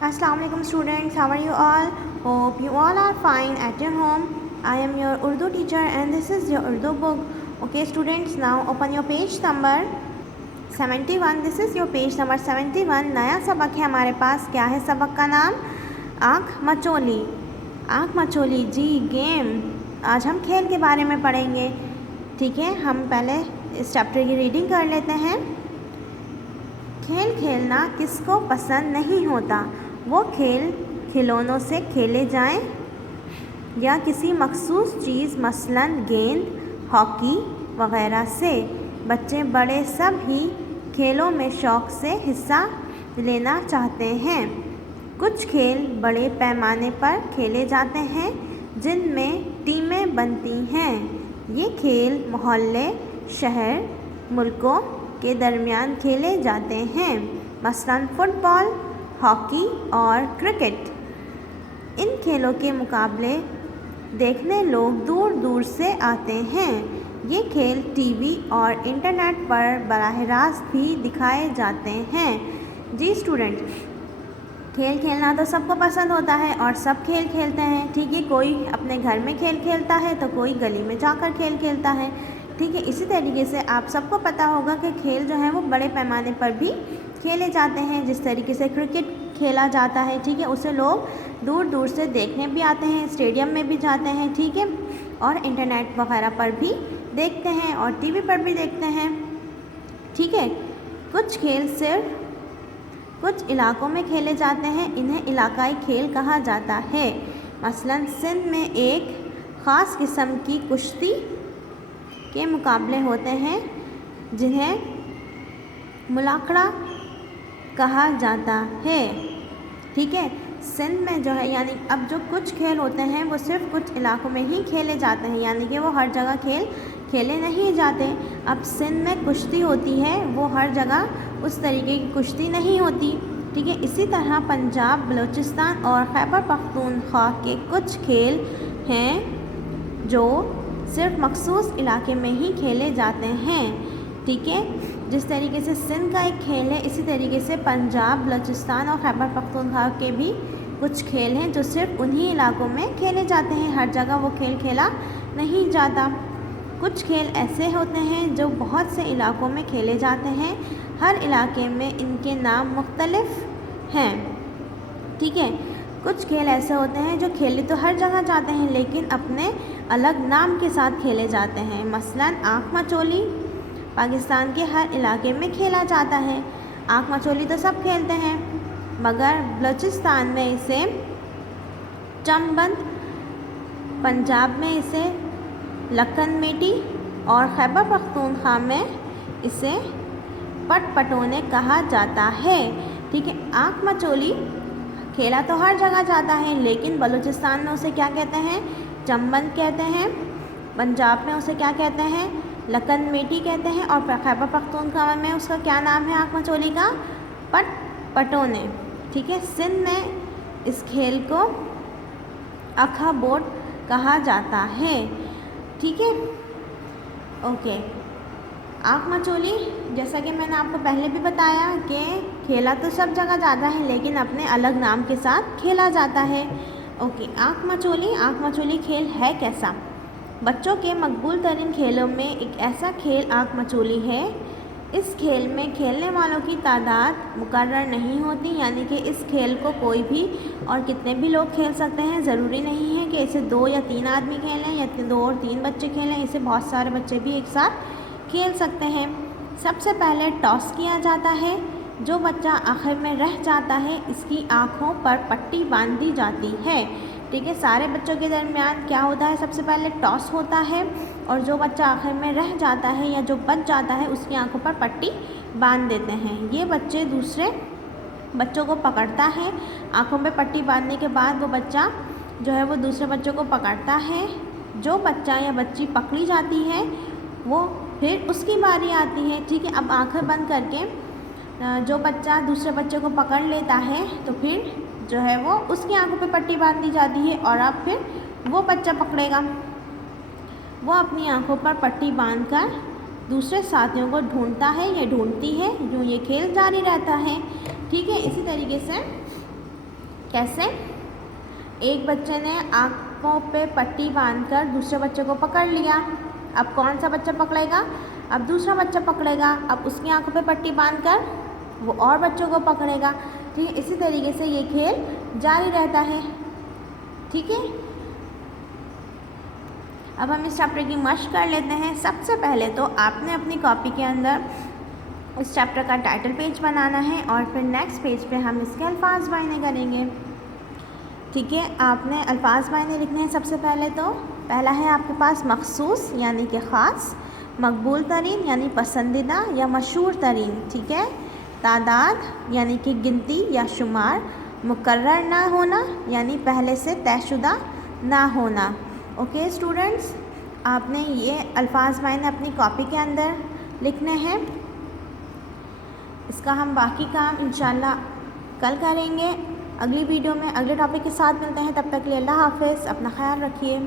Assalamu alaikum students, how are you all? Hope you all are fine at your home. I am your Urdu teacher and this is your Urdu book. Okay students, now open your page number 71. This is your page number 71. नया सबक है हमारे पास. क्या है सबक का नाम? आँख मचोली. आँख मचोली जी गेम. आज हम खेल के बारे में पढ़ेंगे. ठीक है, हम पहले इस चैप्टर की रीडिंग कर लेते हैं. खेल खेलना किसको पसंद नहीं होता. वो खेल खिलौनों से खेले जाएं या किसी मखसूस चीज़ मसलन गेंद, हॉकी वगैरह से. बच्चे बड़े सब ही खेलों में शौक़ से हिस्सा लेना चाहते हैं. कुछ खेल बड़े पैमाने पर खेले जाते हैं जिनमें टीमें बनती हैं. ये खेल मोहल्ले, शहर, मुल्कों के दरमियान खेले जाते हैं, मसलन फुटबॉल, हॉकी और क्रिकेट. इन खेलों के मुकाबले देखने लोग दूर दूर से आते हैं. ये खेल टीवी और इंटरनेट पर बराह रास्त भी दिखाए जाते हैं. जी स्टूडेंट, खेल खेलना तो सबको पसंद होता है और सब खेल खेलते हैं. ठीक है, कोई अपने घर में खेल खेलता है तो कोई गली में जाकर खेल खेलता है. ठीक है, इसी तरीके से आप सबको पता होगा कि खेल जो है वो बड़े पैमाने पर भी खेले जाते हैं. जिस तरीके से क्रिकेट खेला जाता है, ठीक है, उसे लोग दूर दूर से देखने भी आते हैं, स्टेडियम में भी जाते हैं. ठीक है, और इंटरनेट वगैरह पर भी देखते हैं और टीवी पर भी देखते हैं. ठीक है, कुछ खेल सिर्फ कुछ इलाकों में खेले जाते हैं. इन्हें इलाकाई खेल कहा जाता है. मसलन सिंध में एक ख़ास किस्म की कुश्ती के मुकाबले होते हैं जिन्हें मुलाकड़ा कहा जाता है. ठीक है, सिंध में जो है यानी अब जो कुछ खेल होते हैं वो सिर्फ कुछ इलाकों में ही खेले जाते हैं, यानी कि वो हर जगह खेले नहीं जाते. अब सिंध में कुश्ती होती है, वो हर जगह उस तरीके की कुश्ती नहीं होती. ठीक है, इसी तरह पंजाब, बलूचिस्तान और खैबर पख्तूनख्वा के कुछ खेल हैं जो सिर्फ मखसूस इलाके में ही खेले जाते हैं. ठीक है, जिस तरीके से सिंध का एक खेल है, इसी तरीके से पंजाब, बलूचिस्तान और खैबर पख्तूनख्वा के भी कुछ खेल हैं जो सिर्फ उन्हीं इलाकों में खेले जाते हैं, हर जगह वो खेल खेला नहीं जाता. कुछ खेल ऐसे होते हैं जो बहुत से इलाकों में खेले जाते हैं, हर इलाके में इनके नाम मुख्तलिफ हैं. ठीक है, कुछ खेल ऐसे होते हैं जो खेले तो हर जगह जाते हैं लेकिन अपने अलग नाम के साथ खेले जाते हैं. मसलन आँख मचोली पाकिस्तान के हर इलाके में खेला जाता है. आँख मचोली तो सब खेलते हैं, मगर बलूचिस्तान में इसे चमबंद, पंजाब में इसे लखन मेटी और खैबर पख्तूनख्वा में इसे पटपटोने कहा जाता है. ठीक है, आँख मचोली खेला तो हर जगह जाता है लेकिन बलूचिस्तान में उसे क्या कहते हैं? चमबंद कहते हैं. पंजाब में उसे क्या कहते हैं? लखन मेटी कहते हैं. और खैबर पख्तूनख्वा में उसका क्या नाम है आँख मचोली का? पटपटोने. ठीक है, सिंध में इस खेल को अखा बोट कहा जाता है. ठीक है, ओके. आँख मचोली जैसा कि मैंने आपको पहले भी बताया कि खेला तो सब जगह जाता है लेकिन अपने अलग नाम के साथ खेला जाता है. ओके, आँख मचोली खेल है कैसा? बच्चों के मकबूल तरीन खेलों में एक ऐसा खेल आँख मचोली है. इस खेल में खेलने वालों की तादाद मुकर्रर नहीं होती, यानी कि इस खेल को कोई भी और कितने भी लोग खेल सकते हैं. ज़रूरी नहीं है कि इसे 2 या 3 आदमी खेलें या 2 और 3 बच्चे खेलें. इसे बहुत सारे बच्चे भी एक साथ खेल सकते हैं. सबसे पहले टॉस किया जाता है. जो बच्चा आखिर में रह जाता है इसकी आँखों पर पट्टी बांधी जाती है. ठीक है, सारे बच्चों के दरमियान क्या होता है? सबसे पहले टॉस होता है और जो बच्चा आखिर में रह जाता है या जो बच जाता है उसकी आँखों पर पट्टी बांध देते हैं. ये बच्चे दूसरे बच्चों को पकड़ता है. आँखों पे पट्टी बांधने के बाद वो बच्चा जो है वो दूसरे बच्चों को पकड़ता है. जो बच्चा या बच्ची पकड़ी जाती है वो फिर उसकी बारी आती है. ठीक है, अब आँखें बंद करके जो बच्चा दूसरे बच्चे को पकड़ लेता है तो फिर जो है वो उसकी आँखों पे पट्टी बांध दी जाती है और अब फिर वो बच्चा पकड़ेगा, वो अपनी आँखों पर पट्टी बांधकर दूसरे साथियों को ढूंढता है या ढूंढती है. यूँ ये खेल जारी रहता है. ठीक है, इसी तरीके से कैसे? एक बच्चे ने आँखों पे पट्टी बांधकर दूसरे बच्चे को पकड़ लिया। अब कौन सा बच्चा पकड़ेगा? अब दूसरा बच्चा पकड़ेगा। अब उसकी आँखों पे पट्टी बांधकर वो और बच्चों को पकड़ेगा। ठीक है, इसी तरीके से ये खेल जारी रहता है। ठीक है, अब हम इस चैप्टर की मश्क कर लेते हैं। सबसे पहले तो आपने अपनी कॉपी के अंदर इस चैप्टर का टाइटल पेज बनाना है और फिर नेक्स्ट पेज पे हम इसके अल्फाज मायने करेंगे। ठीक है, आपने अल्फाज मायने लिखने हैं। सबसे पहले तो पहला है आपके पास मखसूस यानी कि ख़ास, मकबूल तरीन यानी पसंदीदा या मशहूर तरीन। ठीक है, तादाद यानी कि गिनती या शुमार, मुकर्रर ना होना यानी पहले से तयशुदा ना होना। ओके स्टूडेंट्स, आपने ये अल्फाज मायने अपनी कॉपी के अंदर लिखने हैं। इसका हम बाकी काम इंशाल्लाह कल करेंगे। अगली वीडियो में अगले टॉपिक के साथ मिलते हैं। तब तक के लिए अल्लाह हाफ़िज़, अपना ख्याल रखिए।